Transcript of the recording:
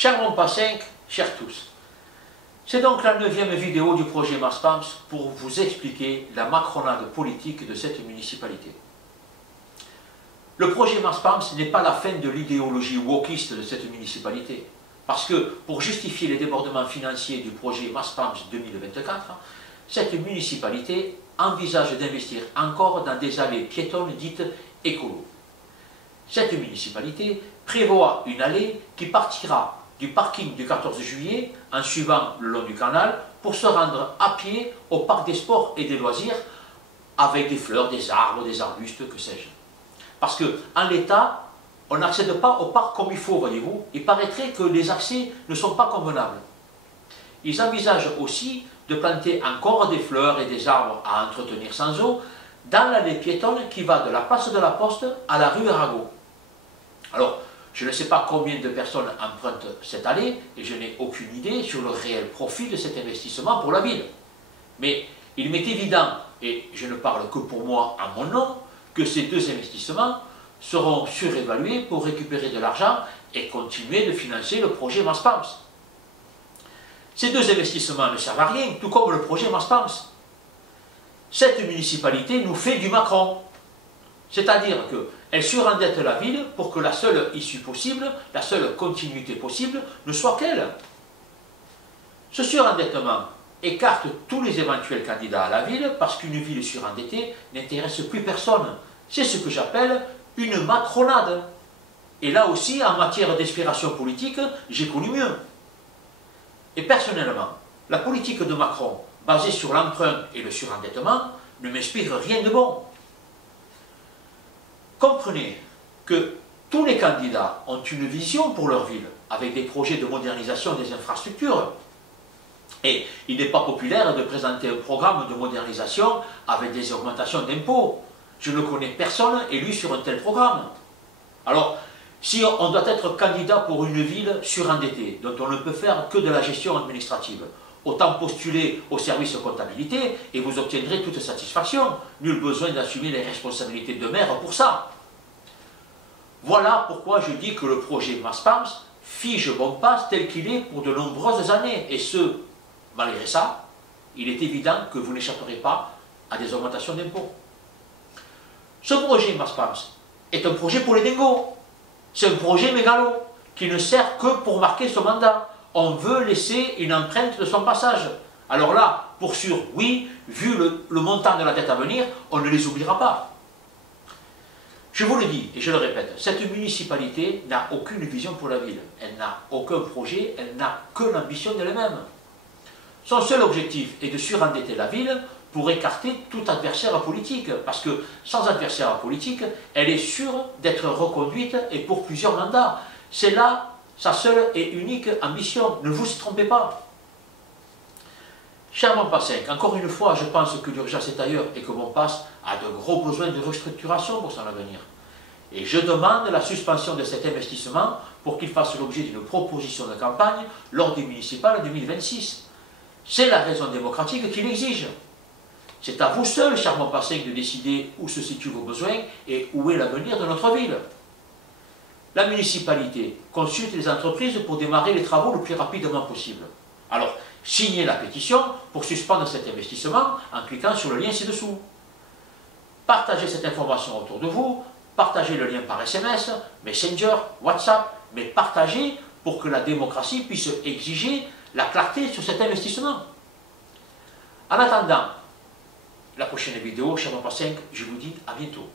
Cher Monpa 5, chers tous, c'est donc la 9e vidéo du projet Maspams pour vous expliquer la macronade politique de cette municipalité. Le projet Maspams n'est pas la fin de l'idéologie wokiste de cette municipalité, parce que pour justifier les débordements financiers du projet Maspams 2024, cette municipalité envisage d'investir encore dans des allées piétonnes dites écolo. Cette municipalité prévoit une allée qui partira du parking du 14 juillet en suivant le long du canal pour se rendre à pied au parc des sports et des loisirs avec des fleurs, des arbres, des arbustes, que sais-je. Parce qu'en l'état, on n'accède pas au parc comme il faut, voyez-vous. Il paraîtrait que les accès ne sont pas convenables. Ils envisagent aussi de planter encore des fleurs et des arbres à entretenir sans eau dans l'allée piétonne qui va de la place de la Poste à la rue Arago. Alors, je ne sais pas combien de personnes empruntent cette allée et je n'ai aucune idée sur le réel profit de cet investissement pour la ville. Mais il m'est évident, et je ne parle que pour moi à mon nom, que ces deux investissements seront surévalués pour récupérer de l'argent et continuer de financer le projet Maspams. Ces deux investissements ne servent à rien, tout comme le projet Maspams. Cette municipalité nous fait du Macron. C'est-à-dire qu'elle surendette la ville pour que la seule issue possible, la seule continuité possible, ne soit qu'elle. Ce surendettement écarte tous les éventuels candidats à la ville parce qu'une ville surendettée n'intéresse plus personne. C'est ce que j'appelle une macronade. Et là aussi, en matière d'inspiration politique, j'ai connu mieux. Et personnellement, la politique de Macron, basée sur l'emprunt et le surendettement, ne m'inspire rien de bon. Comprenez que tous les candidats ont une vision pour leur ville, avec des projets de modernisation des infrastructures. Et il n'est pas populaire de présenter un programme de modernisation avec des augmentations d'impôts. Je ne connais personne élu sur un tel programme. Alors, si on doit être candidat pour une ville surendettée, dont on ne peut faire que de la gestion administrative, autant postuler au service comptabilité et vous obtiendrez toute satisfaction. Nul besoin d'assumer les responsabilités de maire pour ça. Voilà pourquoi je dis que le projet Maspams fige Monpa tel qu'il est pour de nombreuses années. Et ce, malgré ça, il est évident que vous n'échapperez pas à des augmentations d'impôts. Ce projet Maspams est un projet pour les dingos. C'est un projet mégalo qui ne sert que pour marquer son mandat. On veut laisser une empreinte de son passage. Alors là, pour sûr, oui, vu le montant de la dette à venir, on ne les oubliera pas. Je vous le dis et je le répète, cette municipalité n'a aucune vision pour la ville. Elle n'a aucun projet, elle n'a que l'ambition d'elle-même. Son seul objectif est de surendetter la ville pour écarter tout adversaire politique. Parce que sans adversaire politique, elle est sûre d'être reconduite et pour plusieurs mandats. C'est là sa seule et unique ambition. Ne vous y trompez pas. Cher Monpa 5, encore une fois, je pense que l'urgence est ailleurs et que Monpa a de gros besoins de restructuration pour son avenir. Et je demande la suspension de cet investissement pour qu'il fasse l'objet d'une proposition de campagne lors des municipales 2026. C'est la raison démocratique qui l'exige. C'est à vous seul, cher Monpa 5, de décider où se situent vos besoins et où est l'avenir de notre ville. La municipalité consulte les entreprises pour démarrer les travaux le plus rapidement possible. Alors, signez la pétition pour suspendre cet investissement en cliquant sur le lien ci-dessous. Partagez cette information autour de vous, partagez le lien par SMS, Messenger, WhatsApp, mais partagez pour que la démocratie puisse exiger la clarté sur cet investissement. En attendant la prochaine vidéo, cher Monpa 5, je vous dis à bientôt.